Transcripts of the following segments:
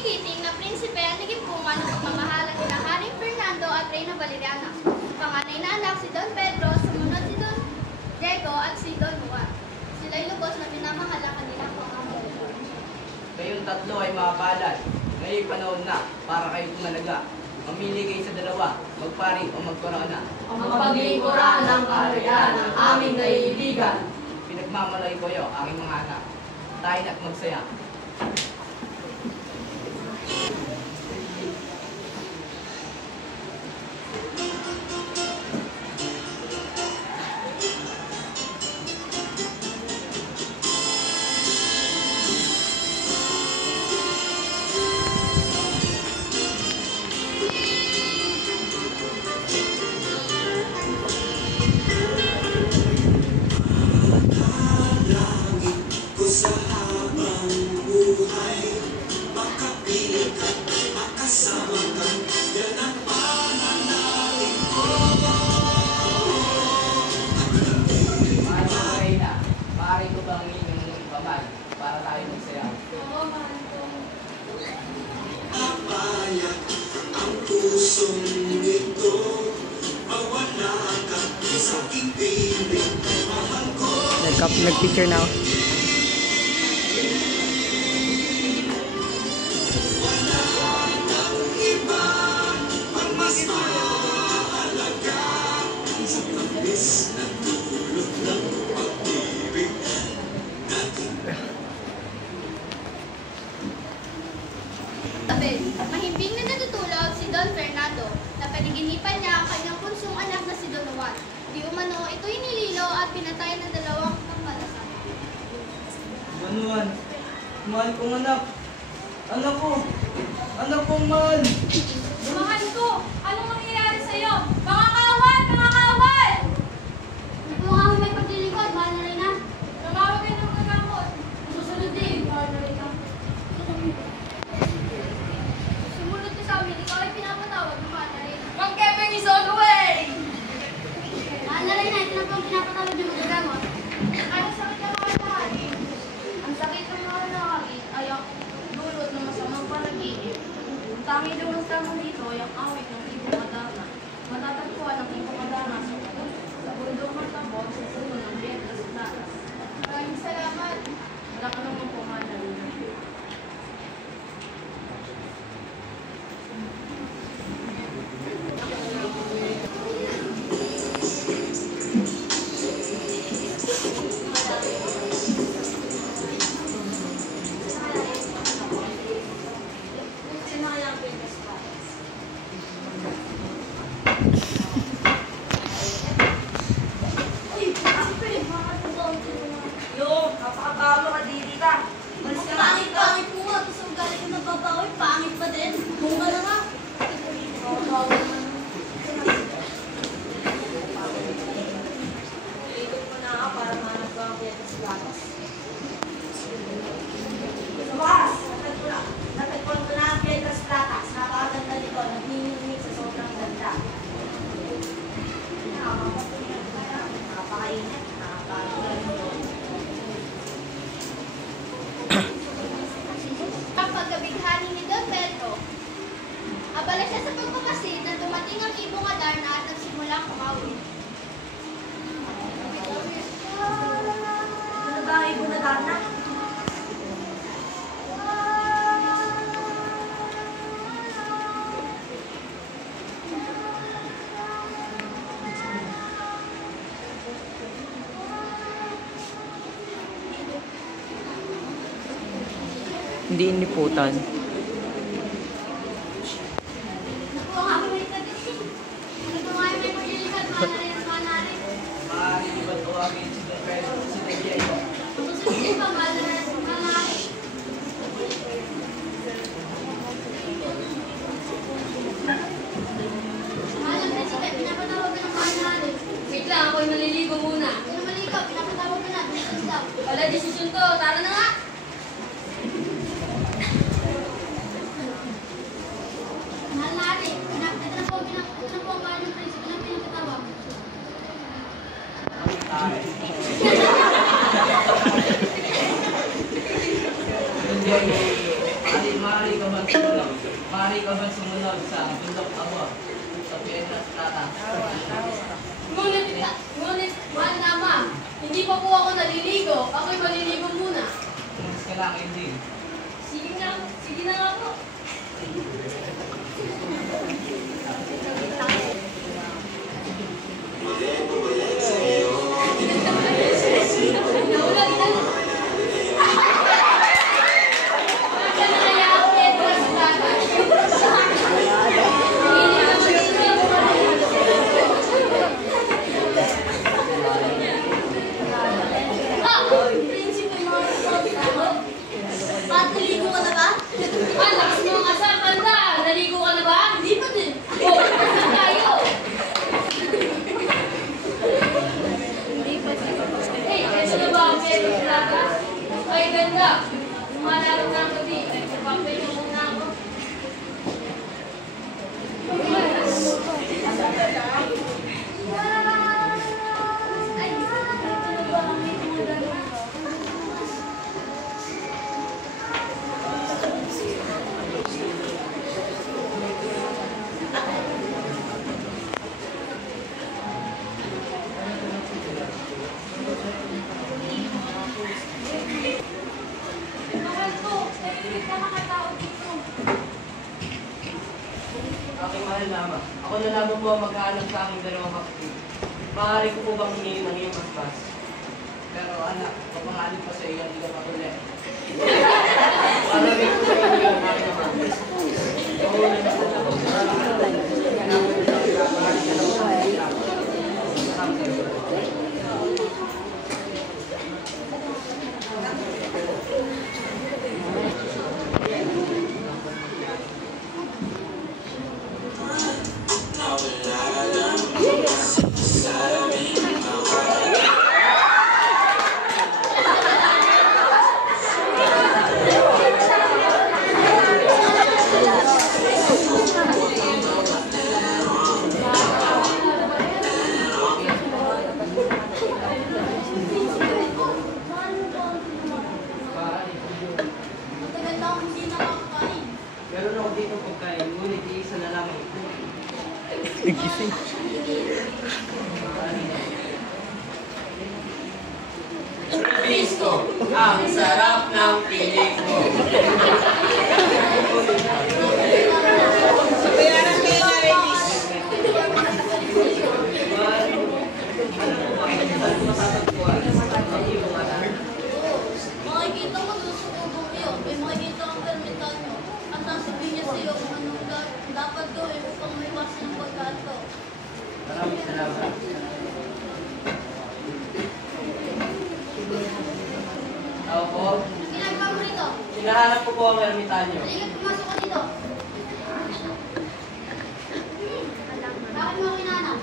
gigiting na prinsipe ang nagipungan ng pamamahalan nila Haring Fernando at Reyna Valeriana. Panganay na anak si Don Pedro, sumunod si Don Diego at si Don Juan. Sila'y lubos na minamahal ang kanilang pangalan. Kayong tatlo ay mapalad. Ngayong panahon na para kayo tumalaga. Mamili kayo sa dalawa, magpari o magkorona. Ang paglingkuran ng kaharian ng aming naiibigan. Pinagmamalay ko kayo, aking mga anak. Tayo na't magsaya. Nag-picture na ako. Mahimbing na natutulog si Don Fernando na paniginipan niya ang kanyang punsong anak na si Don Juan. Di umano, ito'y nililo at pinatay ng dalawang kampalasan. Don Juan, mahal kong anak. Anak ko! Anak kong mahal! Mahal ko! Anong mangyayari sa'yo? Mga kawal! Mga kawal! Ito nga may paglilingkod, mahal na rin na. Tumawag kayo ng kagamot. Susunod din, mahal na rin na. Sumunod ka sa amin, ikaw ay pinapatawag ng mahal na rin. Mang Kevin is on the way! Mahal na rin na, ito na po ang pinapatawag ng magagamot. Anong sakit ng mga lahari? Ang sakit ng mga lahari ay ang dulot ng masamang panaginip. Ang tanging lunas lamang dito ay ang awit ng ibong Madana. Matatagpuan ng ibong Madana sa bundok ng tabon sa puno ng Piedras Blancas. Maraming salamat. Wala ka naman po madali. Pangit mo nga, gusto mo galing ko ng babawi, pangit pa din. Bunga na nga. Ikot mo na ako para manap ko ang Piedras Blancas. Lumas! Natagpuan ko na ang Piedras Blancas. Napakaganda nito. Nagninginig sa sobrang ganda. Napakainit. Ang pagkabighani ni Don Pedro, abala siya sa pagpakasid na dumating ang ibong Adarna at nagsimulang kumawin. Ano ba ang ibon na Darna? Hindi iniputan. Naku, ang aking may kadisi. Ito nga yung may paglilingkod, mahal na rin at mahal na rin. Maaari di ba tawagin si Don Pedro si Don Diego? Susunod din pa, mahal na rin at mahal na rin. Mahal ng prinsipe, pinapatawag ka ng mahal na rin. Wait lang, ako'y maliligo muna. Ano maligo, pinapatawag ka na, bilis daw. Wala desisyon to. Tara na nga! Mahal na rin. Ito na po ang mahal ng prinsipe na pinapatawag. Don Diego, Maaari ka ba sumunod? Maaari ka ba sumunod sa bundok Tabor? Sa Piedras Plata? Ngunit, mahal na ama, hindi pa po ako naliligo. Ako'y maliligo muna. Mas ka lang, hindi. Sige na nga po. Naligo ka na ba? Ang lakas mo nga sa kanta! Naligo ka na ba? Hindi pa din. Oh, saan tayo? Hey, kesa na ba ang Pedro Plata? Ay, ganda. Umalaro na ang gabi. Ay, kapapay niyo muna ako. Ay, ano ba ang may mula nung Mahal ko, naiinit na mga tao dito. Aking mahal na ama, ako na lamang po ang magkaalam sa aking dalawang kapatid. Maaari ko po bang hingin ng iyong paspas? Pero anak, papangalit pa sa iyo, hindi ka matuloy. Para rin po sa inyo, aking ama. Paulan na po ako. matagal na akong hindi nakakakain. Meron ako dito pagkain, ngunit iisa na lang ito. Nagising. Cristo, ang sarap ng piling mo. Makikita mo doon sa tubong iyon, may makikita kang ermitanyo. At sasabihin niya sa iyo kung anong dapat gawin upang maiwasan ang pagkato. Maraming salamat. Tao po, Ang ginagawa mo rito? hinahanap ko po ang ermitanyo. Halika, pumasok ka dito. Bakit mo ako hinanap?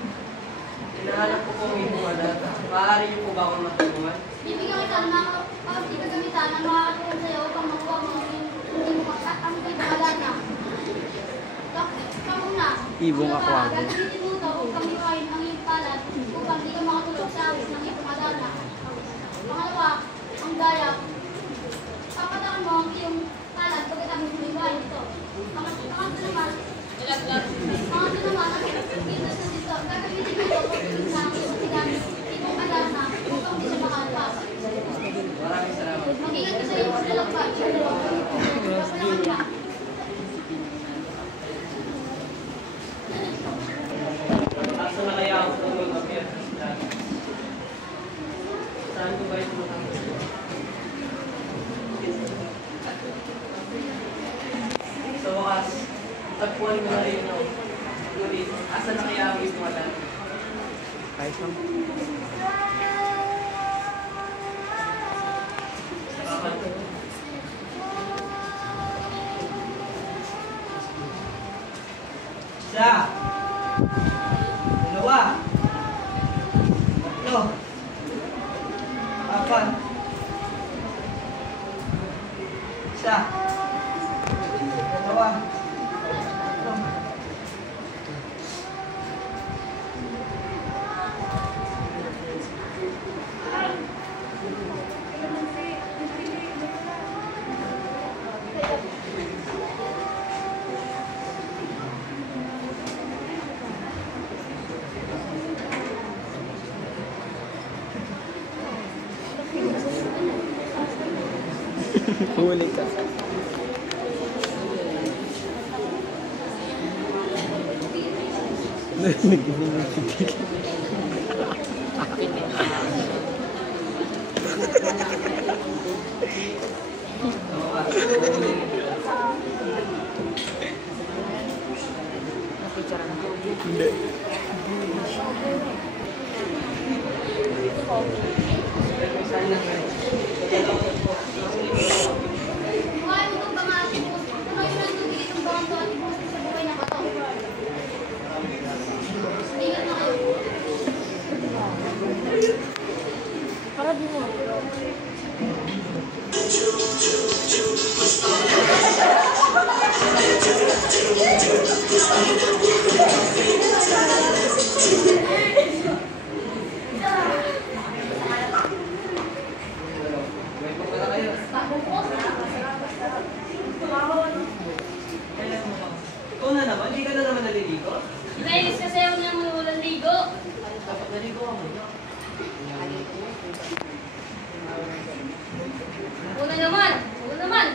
Hinahanap ko po ang ibong anak. Maaari niyo po ba akong matulungan? Bibigyan kita ng mga pagkikagamitan na makakatulong sa iyo upang makuha mo ang alana. Kamuna, Ibong aquago. gagamitin mo ito upang iwain ang iyong palad upang di ka makatulog sa awit ng iyong alana. Pangalawa, ang daya. Papatakan mo ang iyong palad pagkatapos mo iwain ito. Pangatlo naman, ang kitas na dito. Gagamitin mo ito sa iyong alana upang di siya makalpas. Maraming salamat. Mag-ingat ka sa iyong lalakbay. Kapalakan ka. Asa na kaya ako tulong ng Piedras Plata? Saan ko ba ito matanggal? Sa wakas, tagpuan ko na rin ako. Ngunit, asa na kaya ang ibong anak? Kahit lang. Salamat. Isa. Dalawa. Tatlo. Apat. Isa. Dalawa. Tatlo. Huli ka. Nagising ng titig. Hindi. Buhay mo itong pamati mo. Ano yung nandugig itong bawang to at ibuhos sa buhay na bato? Ingat na kayo. Para di mo. Ikaw na naman, hindi ka na naman naliligo. Inainis kasi ako niya mga walang ligo. Dapat naligo ka muna. Una naman. Una naman.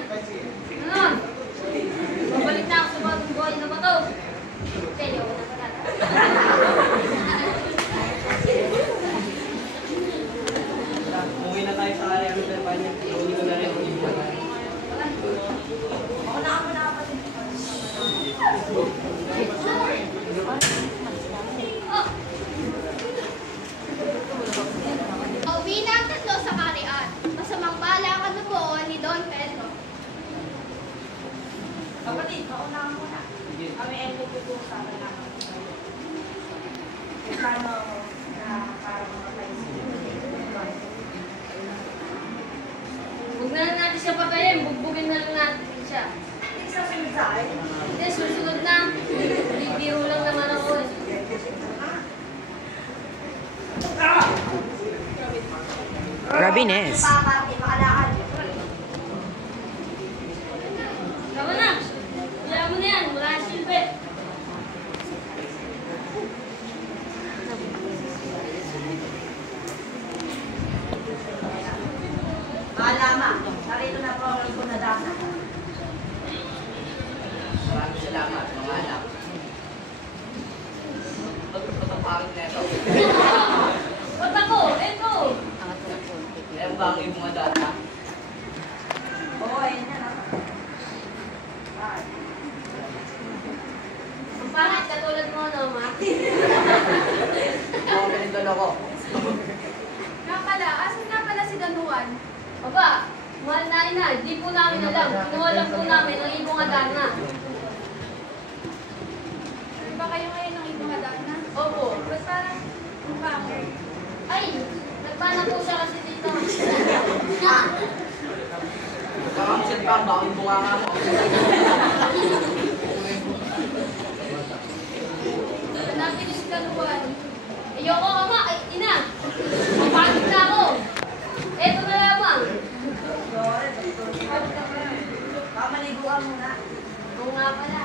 Ano? Babalik na ako sa bagong buhay na bato. Kaya ako na pala. Umuwi na tayo sa area ng Perpanya. Umuwi ko na rin ang ibuhan. Ako na ako na kapatid. Pauwi na ang tatlo sa karian. Masamang bala ang kanubuan ni Don Pedro. Kapatid, ako na ako na. Kami ay nagpupusapan na ako. Plano ako na para mamatay siya. Huwag na lang natin siya patayin. Bugbugin na lang natin siya. Hindi sa sunod sa akin. Hindi, susunod na. Biro lang naman ako. Grabe, Nes. Tama na. Wala mo na yan. Wala ang silbi. Malama, narito na po ang ito na dana. Maraming salamat, mga anak. Pagpapapangit na ito. Ba't ako? Ito. Alam ba ang iyong mga data? Oo, ayun na. Ang pangit katulad mo, no, ma? Ako pinindol ako. Nga pala, asan nga pala si Don Juan? Aba, mahal na ina. Di po namin alam. Kinuha lang po namin ang ibong adana. Ano ba kayo ngayon ng ibang na? Opo. Ba't parang banger? Ay, nagpana po siya kasi dito. Kakamisin pa, bakit bunga nga mo? Hanapin niyo si Don Juan. Ayoko ka ma. Ay, ina. Mapagod na ako. Eto na lamang. Mamaligo ka muna. Oo nga pala.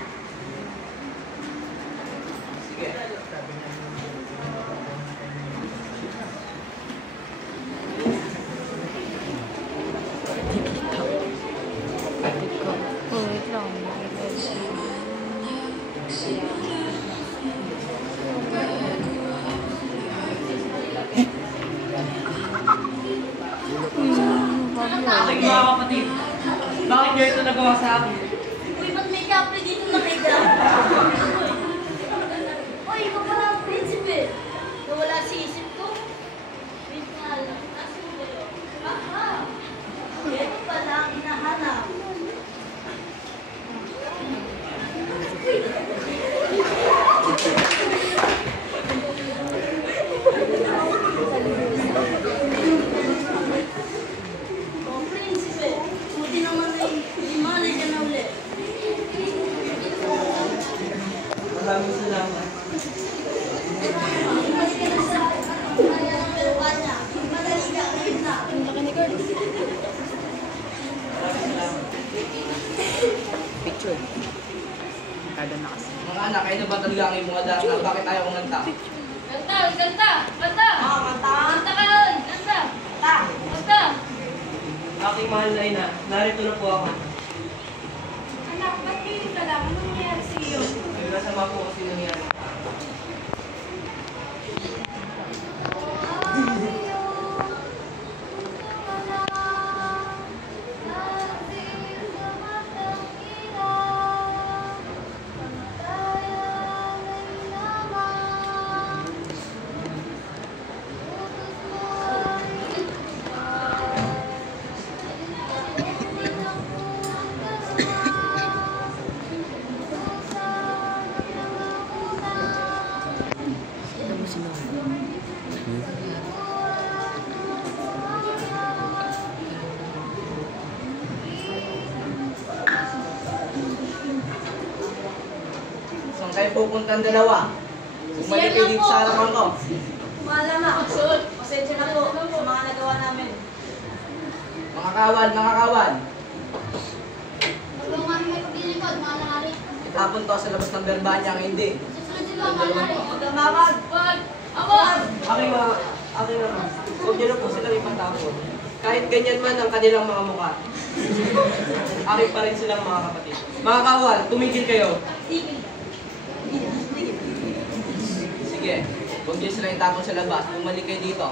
Sige. Okay, mga kapatid. Bakit niyo ito nagawa sa akin? Uy, ba't may kapre dito nakita? Uy, ikaw pala ang prinsipe. Nawala si isip ko. Wait nga lang. Nasaan ba yun? Aha! Ito pala ang hinahanap. Oh, prinsipe. Buti naman ay limalay ka na ulit. Maraming salamat. Picture. Kada na kasi. Mga anak, kayo na ba talaga ang iyong mga data? Bakit ayaw kong nagta? Kanta, kanta, kanta. Kanta. Kanta ka, oy. Kanta. Ta. Kanta. Aking mahal na ina, narito na po ako. Anak, ba't pilit ka lang? Anong nangyari sa iyo? Nasama po kasi nangyari. Saan kayo pupunta ang dalawa? Bumalik kayo dito sa harapan ko. Malama, pasensya na po sa mga nagawa namin. Mga kawan, mga kawan. Huwag kami may paglilingkod, mga nangyari. Itapon to sa labas ng berbanya ang hindi. Susunod sila, mga nangyari. Huwag kang mawag! Wag! Awag! Aking naman, huwag niyo na po silang ipatapon. Kahit ganyan man ang kanilang mga mukha. Aking pa rin silang mga kapatid. Mga kawal, tumigil kayo. Sige, huwag niyo sila itapon sa labas. Bumalik kayo dito.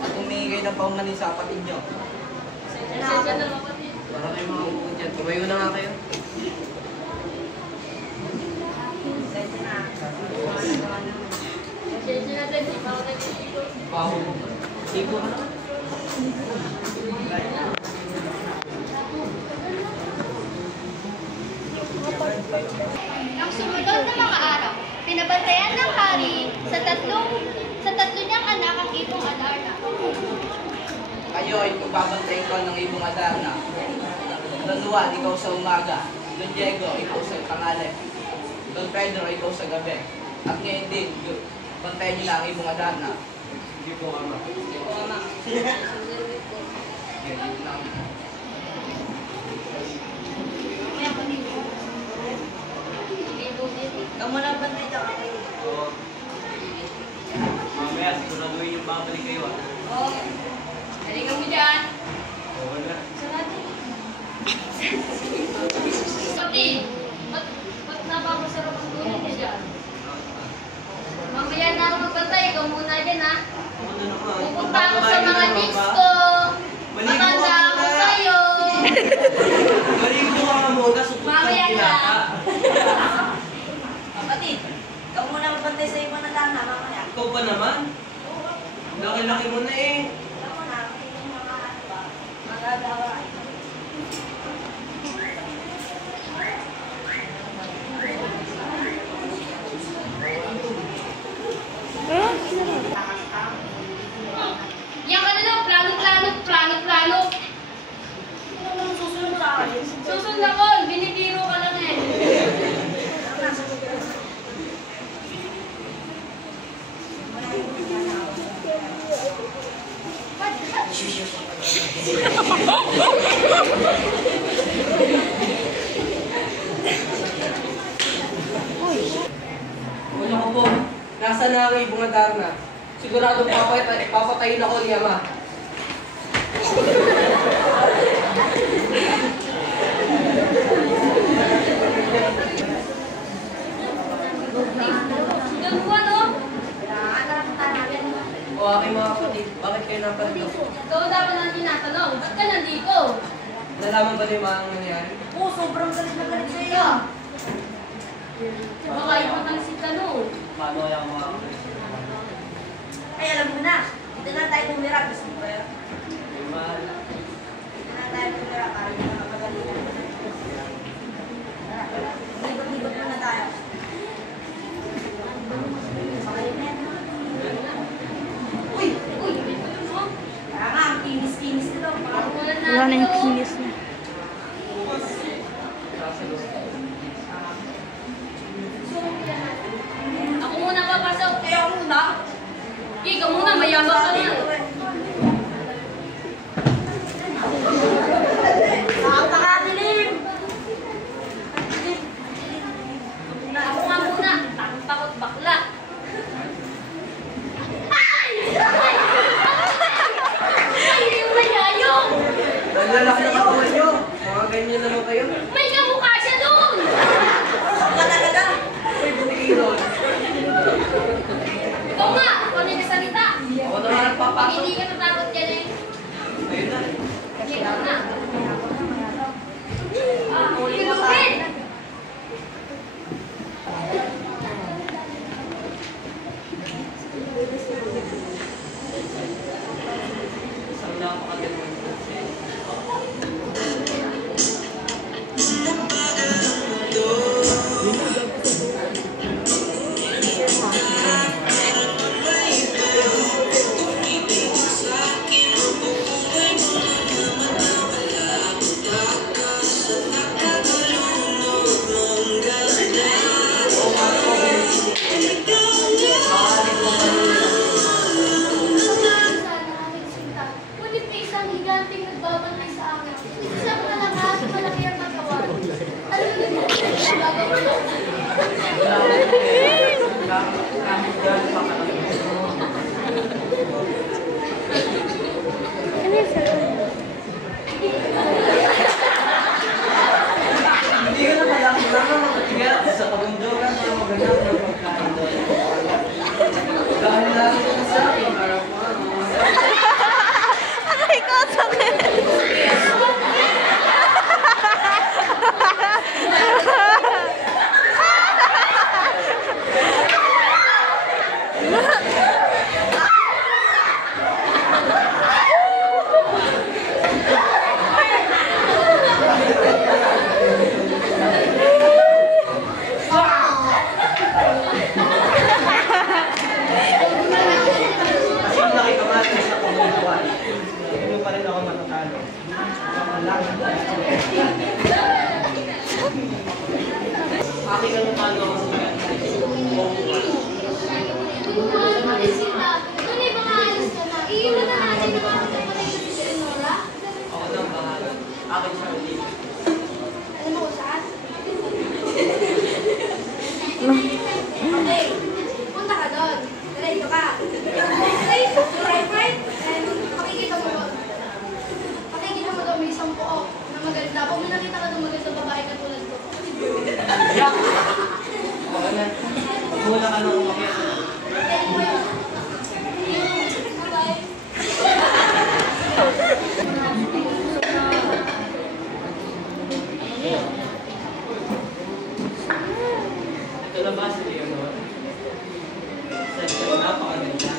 At humingi kayo ng paumanin sa kapatid niyo. Pasensya na kapatid. Para kayo mga upuan dyan. Tumayo na nga kayo. Pasensya na din, di ba ako nag-iigo? Baho mo. Sigo ka na. Ang sumunod na mga araw, pinabantayan ng hari sa tatlo niyang anak ang ibong Adarna. Kayo ay magbabantayin ko ng ibong Adarna. Don Juan, ikaw sa umaga. Don Diego, ikaw sa tanghali. Don Pedro, ikaw sa gabi. At ngayon din, bantayan niyo na ang ibong Adarna. Hindi po ama. Hindi po, ama. Ganyan lang. Kamu na bantay dyan ako. Oo. Mamaya, siguraduhin yung babalik kayo ah. Oo. Halika mo dyan. Oo na. Kapatid, ba't napapasarap ang tulog niya dyan? Mamaya na ako magbantay, ikaw muna dyan ha. Ako na naman. Pupunta ako sa mga disco. Maligo Matanda ka ako muna. sa'yo. Maligo ka nga muna, supot Mamaya kang pinaka. Kapatid, ikaw muna magbantay sa ibong Adarna, mamaya. Ikaw ba naman? Laki-laki mo na eh. Ako na, yung mga ano ba, magagawa. Yan ka na lang, plano. Ano nang susunod sa akin? Susunod ako, binibiro ka lang eh. Wala ko po. Nasa na ang ibong Adarna. Sigurado papatayin ako ni Ama. Sudan mo ano? O aking mga kapatid, bakit kayo naparito? Ikaw dapat na tinatanong, ba't ka nandito? Nalaman ba niyo mga nangyari? Oo, sobrang galit na galit sa iyo. Baka yung si Tano. Paano kaya ang mga kapatid? Ay, alam mo na. Dito na tayo tumira. Gusto mo ba yun? Ay, mahal. Dito na tayo tumira para hindi na magalitan. Libot-libot muna tayo. Uy! Uy, ano? Kaya nga, ang kinis-kinis nito. Parang wala na. Wala na yung kinis niya. Nasa loob. Ako muna papasok. Kaya ako muna. Ikaw muna, mayabang ka na. Sa Hindi ka natakot ka na eh. Ayun na. Ikaw na. Kilupin! Isang napakagandang kasi. Ngunit may isang higanteng nagbabantay sa akin. Isang malakas, malaki ang katawan. Ano na Kahit gano'n pa kami. Hindi ko na kailangan makatiga sa kabundukan para maganap ng pagkain doon. Dahil lagi ko sa akin, harap mo ano. Aray ko, sakit! Kasi nakikamatin sa kabundukan. Hindi pa rin ako matatalo. Aking ano paano ako sumiyan? Marisita, tunay ba maalis ka na? Iilan na natin ang mga kapatid si Eleonora? Ako nang bahala. Akin siya ulit. Alam mo kung saan? Okay, punta ka doon. Diretso ka. Diretso, right? And makikita mo doon. Makikita mo doon, may isang buo na maganda. Kung may nakita ka doon magandang babae katulad ko. Ako na. Mula ka nang umakyat. Tingnan mo yun. Bye-bye. Ito na ba si Leonor? Sa napakaganda.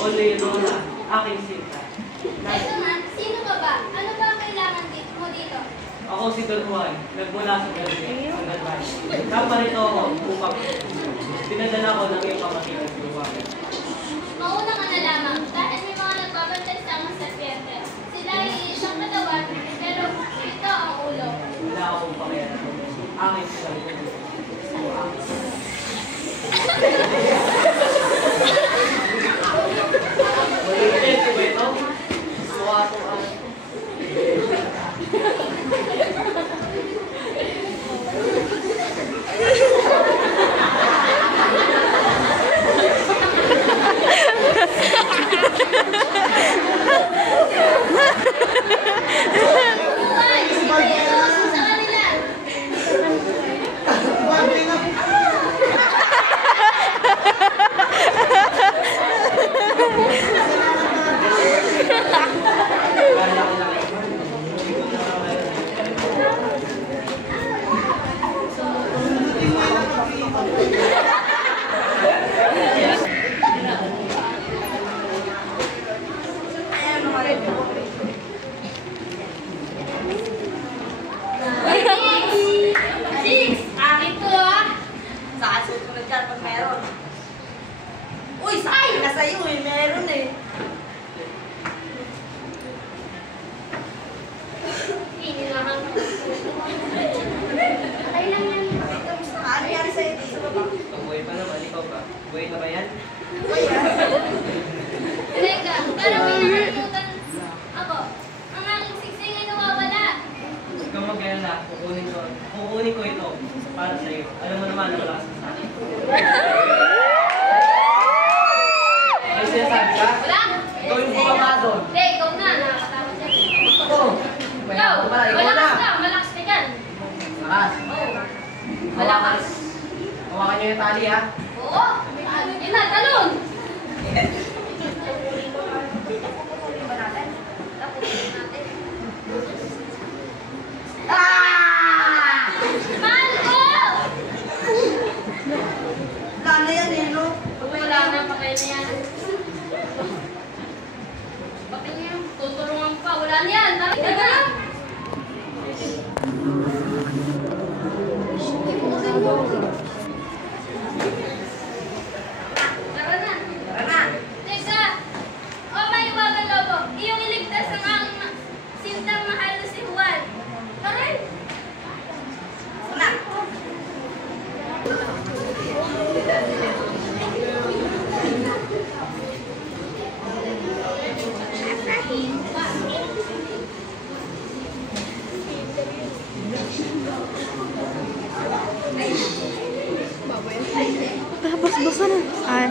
O Leonora, aking sinta. Eto man, sino ka ba? Ano ba ang kailangan mo dito? Ako si Don Juan, nagmula sa Galvez, ang Galvez. Kaparito ako upang pinadala ko ng iyong pamating ng Juan. Mauna ka na lamang dahil may mga nagbabantay sa mga serpiente. Sila ay isang katawan, pero ito ang ulo. Wala akong pakialam. Aking sila. Maliit ba ito? Mukha ko ang... Ay, seryoso sa kanila. kukunin ko ito para sa iyo. Alam mo naman, wala ka sa akin. May sinasabi ka? Wala. Ikaw yung bumaba doon. Hindi, ikaw na. Nakakatakot yan. Ako. Ikaw. Ikaw na. Malakas ka. Malakas ka dyan. Malakas. Oo. Malakas. Hawakan niyo yung tali, ha? Oo. Yun na, talon. Mahal ko! Wala na yan eh, no? Wala na, pakay na yan. Bakit niya? Tutulungan pa. Wala na yan. Bakit na lang? Tara na. Tara na. Teka. O may iwagan lobo. Iyong iligtas ang ang sintang mahal na si Juan. Tara. Tara. Tapos basa na. Ay.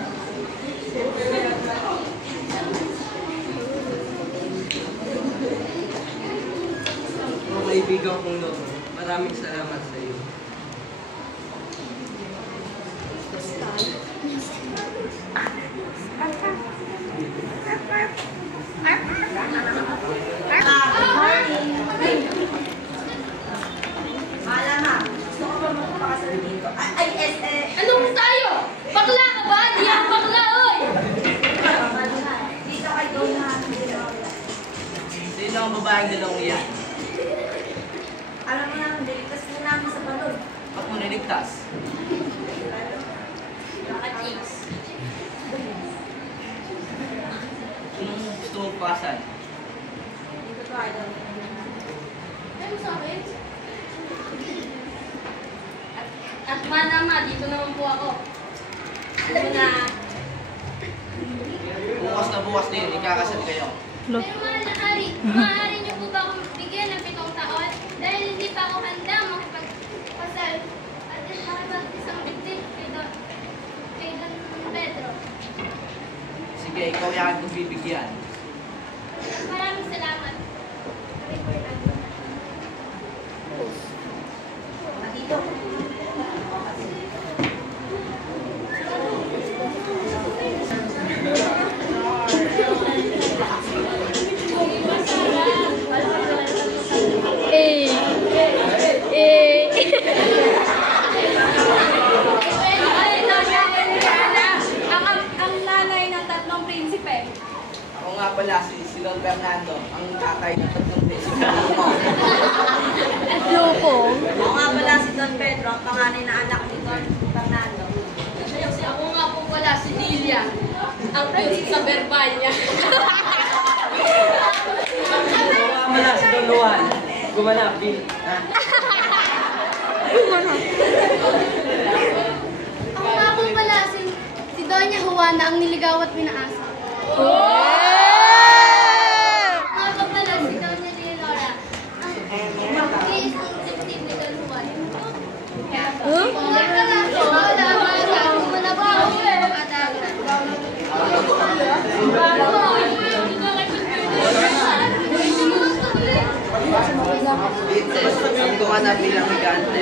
Mga kaibigan kong lolo, maraming salamat sa iyo. Mahala na. Gusto ko ba magpapakasal dito? Anong tayo? Bakla ka ba? Di ako bakla, oy! Dito kay Donna. Sino ang babaeng dalawang iyan? Alam mo naman, deligtas na namin sa balon. Ba't mo niligtas? Naka-chicks. Sinong gusto mo pakasal? Dito to, idol. Ano sa akin? At manama, dito naman po ako. Ano na? Bukas na bukas din, ikakasal kayo. Pero mahal na hari, maaari niyo po ba akong bigyan ng 7 taon? Dahil hindi pa ako handa makipagpasal at makipag-isang victim kay Don Pedro. Sige, ikaw yan kung bibigyan. Maraming salamat. Dito. Ang nanay ng 3 prinsipe. Ako nga pala si Don Fernando, ang tatay ng 3 prinsipyo mo. Loko. Ako nga pala si Don Pedro, ang panganay na anak ni Don Fernando. Ako nga po pala si Lilia, ang prinsip sa Verbania. Mga mala si Don Juan. Gumanap, Bill. Ha? Ako nga po pala si Doña Juana, ang niligaw at pinaasa. Ako nga pala si Doña Leonora, ang kiisang dibdib ni Don Juan. Ako nga pala si Lola Amanda, gumanap po ako sa adagat. Princess, ang gumanap bilang higante.